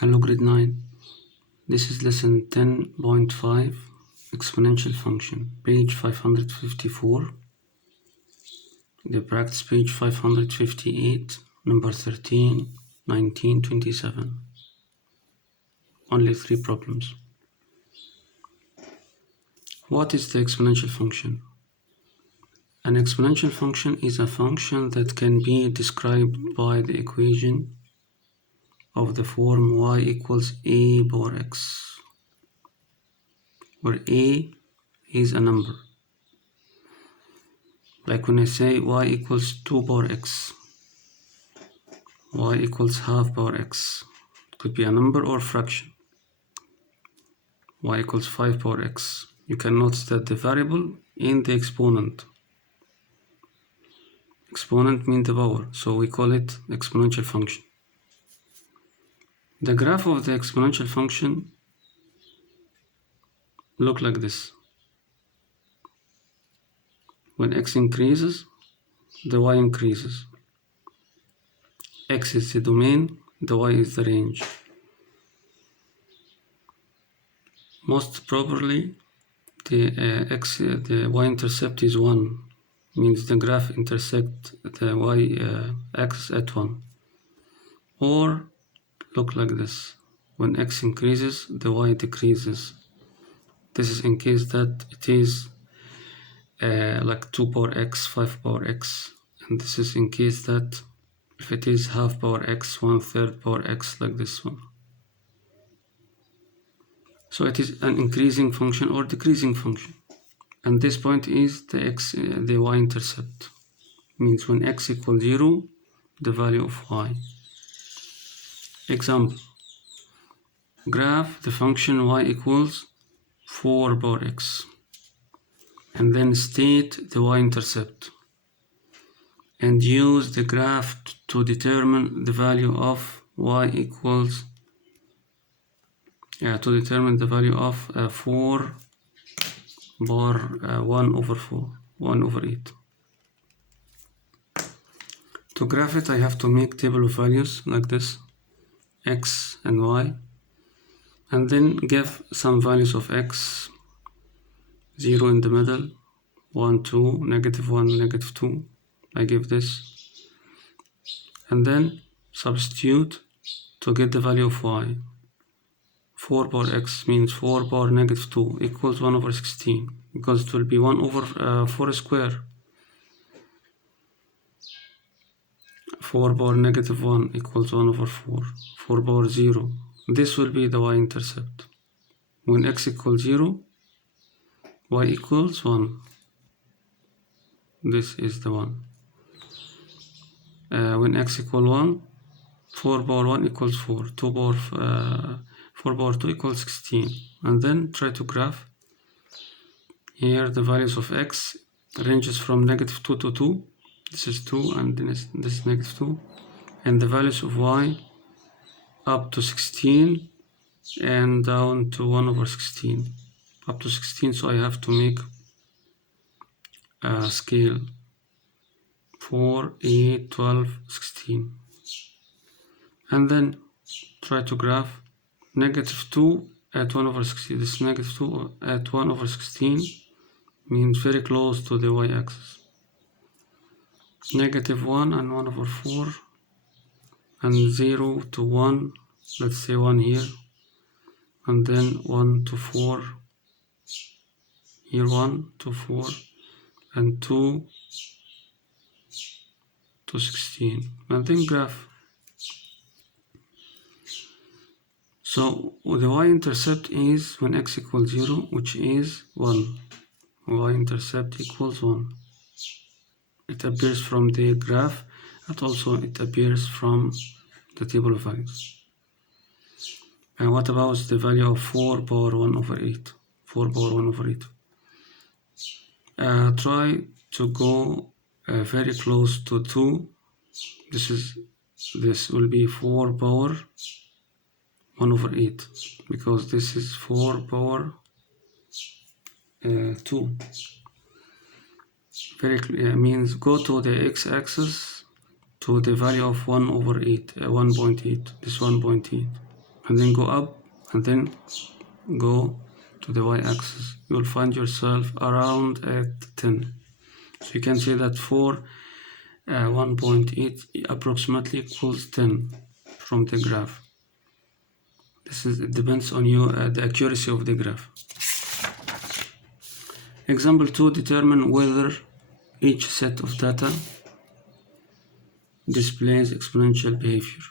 Hello grade 9. This is lesson 10.5 exponential function, page 554. The practice page 558, number 13, 19, 27. Only 3 problems. What is the exponential function? An exponential function is a function that can be described by the equation of the form y equals a power x, where a is a number. Like when I say y equals 2 power x, y equals half power x. It could be a number or fraction. Y equals 5 power x. You can notice that the variable in the exponent. Exponent means the power, so we call it exponential function. The graph of the exponential function look like this. When x increases, the y increases. X is the domain, the y is the range. Most probably, the y-intercept is 1, means the graph intersect the y-axis at 1. Or look like this. When x increases, the y decreases. This is in case that it is like 2 power x, 5 power x. And this is in case that if it is half power x, 1/3 power x, like this one. So it is an increasing function or decreasing function. And this point is the y-intercept. Means when x equals 0, the value of y. Example. Graph the function y equals 4 power x. And then state the y-intercept. And use the graph to determine the value of y equals to determine the value of 4 bar 1/4, 1/8. To graph it, I have to make table of values like this, x and y, and then give some values of x, 0 in the middle, 1, 2, -1, -2. I give this, and then substitute to get the value of y. 4 power x means 4 power -2 equals 1/16, because it will be 1/4 square. 4 power -1 equals 1/4. 4 power 0. This will be the y-intercept. When x equals 0, y equals 1. This is the one. When x equals 1, 4 power 1 equals 4. 4 power 2 equals 16. And then try to graph. Here the values of x ranges from -2 to 2. This is 2 and then this is -2. And the values of y up to 16 and down to 1/16. Up to 16, so I have to make a scale. 4, 8, 12, 16. And then try to graph -2 at 1/16. This -2 at 1/16 means very close to the y-axis. -1 and 1/4, and 0 to 1, let's say 1 here, and then 1 to 4, here 1 to 4, and 2 to 16, and then graph. So the y-intercept is when x equals 0, which is 1. Y-intercept equals 1. It appears from the graph, and also it appears from the table of values. And what about the value of 4 power 1/8? 4 power 1/8. Try to go very close to 2. This will be 4 power 1/8, because this is 4 power 2. Very clear, means go to the x-axis to the value of 1/8, 1.8, this 1.8, and then go up and then go to the y-axis, you'll find yourself around at 10. So you can say that for 1.8 approximately equals 10 from the graph. It depends on you, the accuracy of the graph. Example 2, determine whether each set of data displays exponential behavior.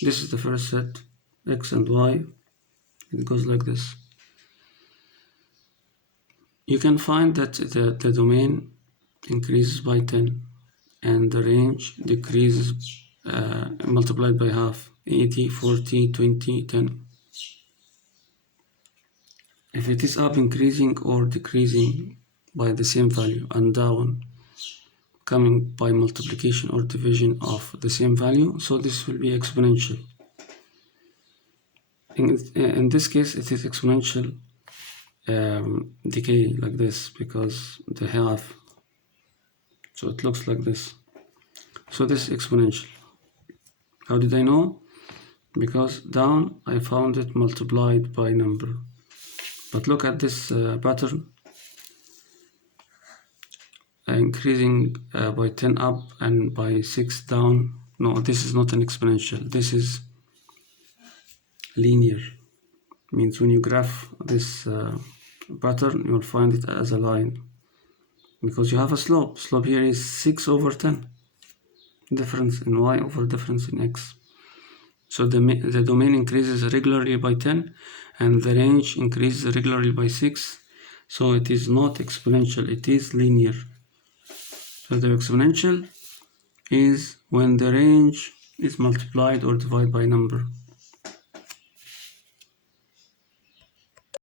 This is the first set, x and y. It goes like this. You can find that the domain increases by 10 and the range decreases multiplied by half, 80, 40, 20, 10. If it is up, increasing or decreasing by the same value, and down, coming by multiplication or division of the same value, so this will be exponential. In this case, it is exponential decay like this because the half, so it looks like this. So this is exponential. How did I know? Because down I found it multiplied by number. But look at this pattern, increasing by 10 up and by 6 down. No, this is not an exponential, this is linear. Means when you graph this pattern, you'll find it as a line because you have a slope. Slope here is 6 over 10, difference in y over difference in x. So the domain increases regularly by 10 and the range increases regularly by 6. So it is not exponential, it is linear. So the exponential is when the range is multiplied or divided by number.